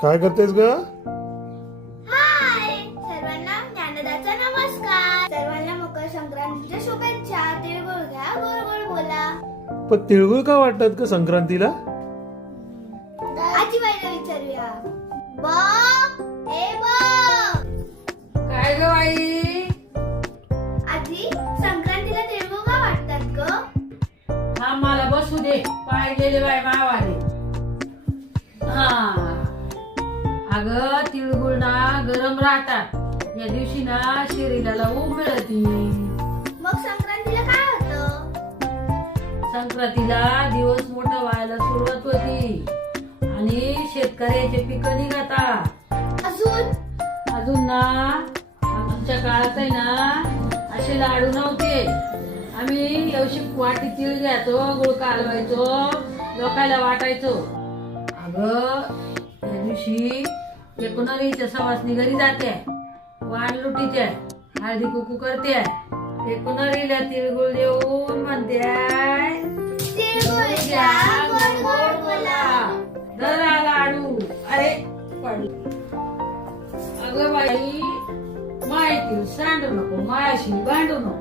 काय करतेस ग? हाय सर्वांना ज्ञानदाचा नमस्कार. सर्वांना मकर संक्रांतीच्या शुभेच्छा. तिळगुळ घ्या, गोड गोड बोला. पण तिळगुळ का वाटतात का संक्रांतीला? आजीबाईला विचारूया. ब ए ब काय ग बाई? आजी, संक्रांतीला तिळगुळ का वाटतात ग? हा मला बसू दे. पाय गेले बाय मावाले. हा अगं तिळगुळ ना गरम राहतात. या दिवशी ना शरीराला ऊब मिळती. मग संक्रांतीला काय होतं? संक्रांतीला दिवस मोठा व्हायला सुरुवात होती आणि शेतकऱ्याचे पिकं निघतात. अजून ना आमच्या काळात आहे ना असे लाडू नव्हते. आम्ही एवढी वाटी तिळ घ्यायचो, गुळ कालवायचो, लोकायला वाटायचो. अगं त्या दिवशी एकोणारीच्या सवासणी घरी जाते, वाण लुटीते, हळदी कुकू करते. एकोणारीला तिळगुळ देऊन म्हणते तिळगुळ घ्या, गोड गोड बोला. धरा लाडू. अरे पाडू. अगं बाई माहिती सांडू नको, मायाशी भांडू नको.